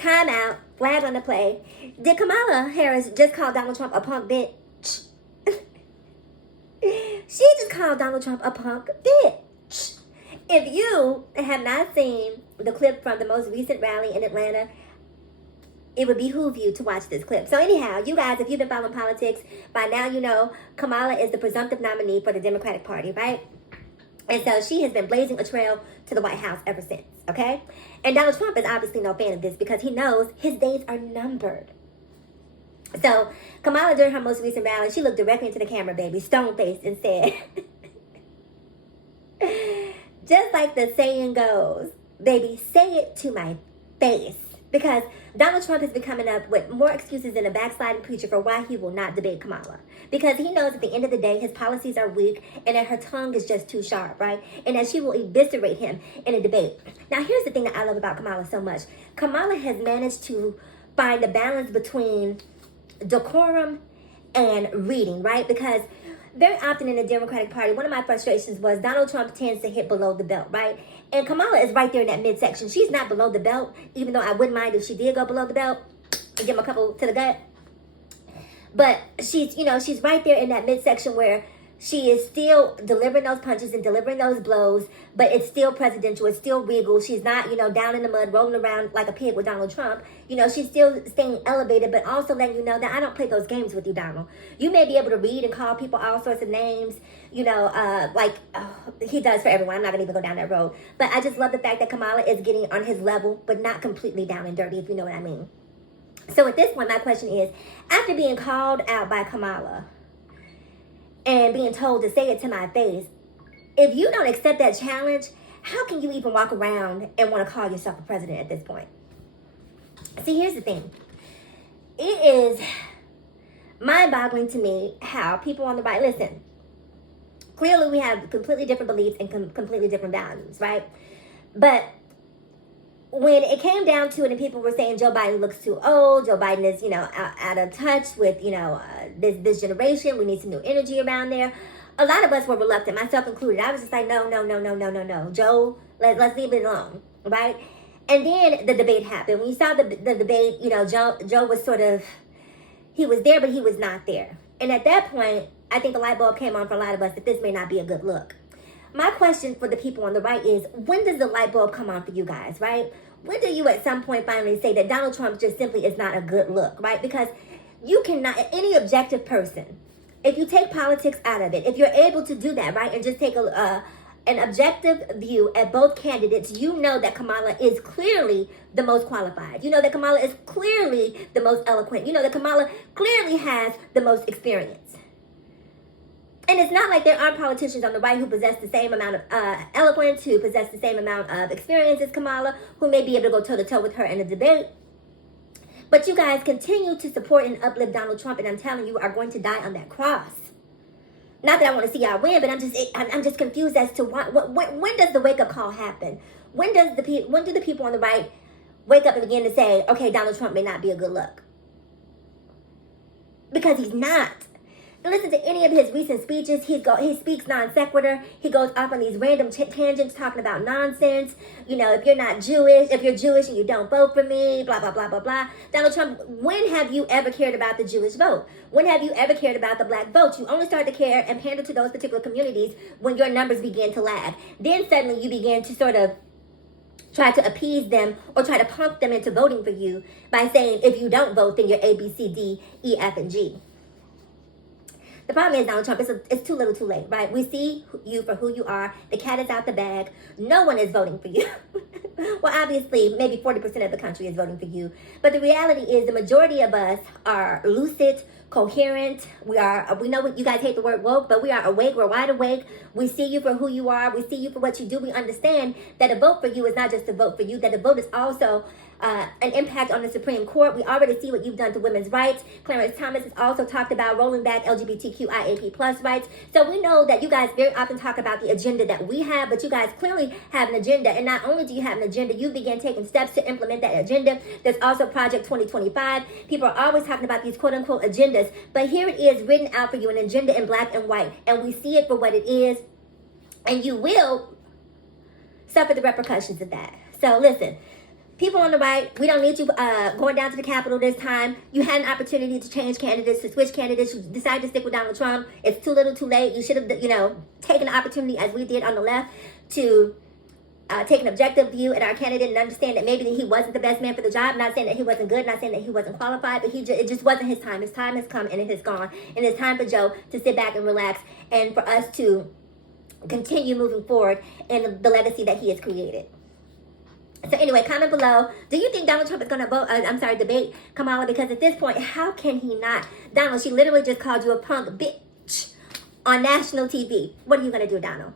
Time out. Flag on the play. Did Kamala Harris just call Donald Trump a punk bitch? She just called Donald Trump a punk bitch. If you have not seen the clip from the most recent rally in Atlanta, it would behoove you to watch this clip. So anyhow, you guys, if you've been following politics, by now you know Kamala is the presumptive nominee for the Democratic Party, right? And so she has been blazing a trail to the White House ever since, okay? And Donald Trump is obviously no fan of this because he knows his days are numbered. So Kamala, during her most recent rally, she looked directly into the camera, baby, stone-faced, and said, just like the saying goes, baby, say it to my face. Because Donald Trump has been coming up with more excuses than a backsliding preacher for why he will not debate Kamala. Because he knows at the end of the day, his policies are weak and that her tongue is just too sharp, right? And that she will eviscerate him in a debate. Now, here's the thing that I love about Kamala so much. Kamala has managed to find a balance between decorum and reading, right? Because very often in the Democratic Party, one of my frustrations was Donald Trump tends to hit below the belt, right? And Kamala is right there in that midsection. She's not below the belt, even though I wouldn't mind if she did go below the belt and give him a couple to the gut. But she's, she's right there in that midsection where she is still delivering those punches and delivering those blows, but it's still presidential. It's still regal. She's not, down in the mud, rolling around like a pig with Donald Trump. She's still staying elevated, but also letting you know that I don't play those games with you, Donald. You may be able to read and call people all sorts of names, he does for everyone. I'm not going to even go down that road. But I just love the fact that Kamala is getting on his level, but not completely down and dirty, if you know what I mean. So at this point, my question is, after being called out by Kamala, and being told to say it to my face, if you don't accept that challenge, how can you even walk around and want to call yourself a president at this point? See, here's the thing. It is mind-boggling to me how people on the right, listen, clearly we have completely different beliefs and completely different values, right? But when it came down to it and people were saying Joe Biden looks too old, Joe Biden is, out of touch with, this generation, we need some new energy around there. A lot of us were reluctant, myself included. I was just like, no. Joe, let's leave it alone, right? And then the debate happened. When you saw the debate, Joe was sort of, he was there, but he was not there. And at that point, I think the light bulb came on for a lot of us that this may not be a good look. My question for the people on the right is, when does the light bulb come on for you guys, right? When do you at some point finally say that Donald Trump just simply is not a good look, right? Because you cannot, any objective person, if you take politics out of it, if you're able to do that, right, and just take an objective view at both candidates, you know that Kamala is clearly the most qualified. You know that Kamala is clearly the most eloquent. You know that Kamala clearly has the most experience. And it's not like there aren't politicians on the right who possess the same amount of eloquence, who possess the same amount of experience as Kamala, who may be able to go toe-to-toe with her in a debate. But you guys continue to support and uplift Donald Trump, and I'm telling you, are going to die on that cross. Not that I want to see y'all win, but I'm just confused as to when does the wake-up call happen? When do the people on the right wake up and begin to say, okay, Donald Trump may not be a good look? Because he's not. Listen to any of his recent speeches. He speaks non sequitur. He goes off on these random tangents talking about nonsense. If you're not Jewish, if you're Jewish and you don't vote for me, blah, blah, blah, blah, blah. Donald Trump, when have you ever cared about the Jewish vote? When have you ever cared about the black vote? You only start to care and pander to those particular communities when your numbers begin to lag. Then suddenly you begin to sort of try to appease them or try to pump them into voting for you by saying, if you don't vote, then you're A, B, C, D, E, F, and G. The problem is, Donald Trump, it's too little too late, right? We see you for who you are. The cat is out the bag. No one is voting for you. Well, obviously, maybe 40% of the country is voting for you. But the reality is the majority of us are lucid, coherent. We know you guys hate the word woke, but we are awake. We're wide awake. We see you for who you are. We see you for what you do. We understand that a vote for you is not just a vote for you, that a vote is also an impact on the Supreme Court. We already see what you've done to women's rights. Clarence Thomas has also talked about rolling back LGBTQIAP plus rights. So we know that you guys very often talk about the agenda that we have, but you guys clearly have an agenda. And not only do you have an agenda, you begin taking steps to implement that agenda. There's also Project 2025. People are always talking about these quote unquote agendas, but here it is written out for you, an agenda in black and white. And we see it for what it is. And you will suffer the repercussions of that. So listen, people on the right, we don't need you going down to the Capitol this time. You had an opportunity to change candidates, to switch candidates. You decided to stick with Donald Trump. It's too little, too late. You should have, taken the opportunity, as we did on the left, to take an objective view at our candidate and understand that maybe he wasn't the best man for the job. Not saying that he wasn't good, not saying that he wasn't qualified, but it just wasn't his time. His time has come and it has gone. And it's time for Joe to sit back and relax, and for us to continue moving forward in the legacy that he has created. So anyway, comment below. Do you think Donald Trump is going to debate Kamala? Because at this point, how can he not? Donald, she literally just called you a punk bitch on national TV. What are you going to do, Donald?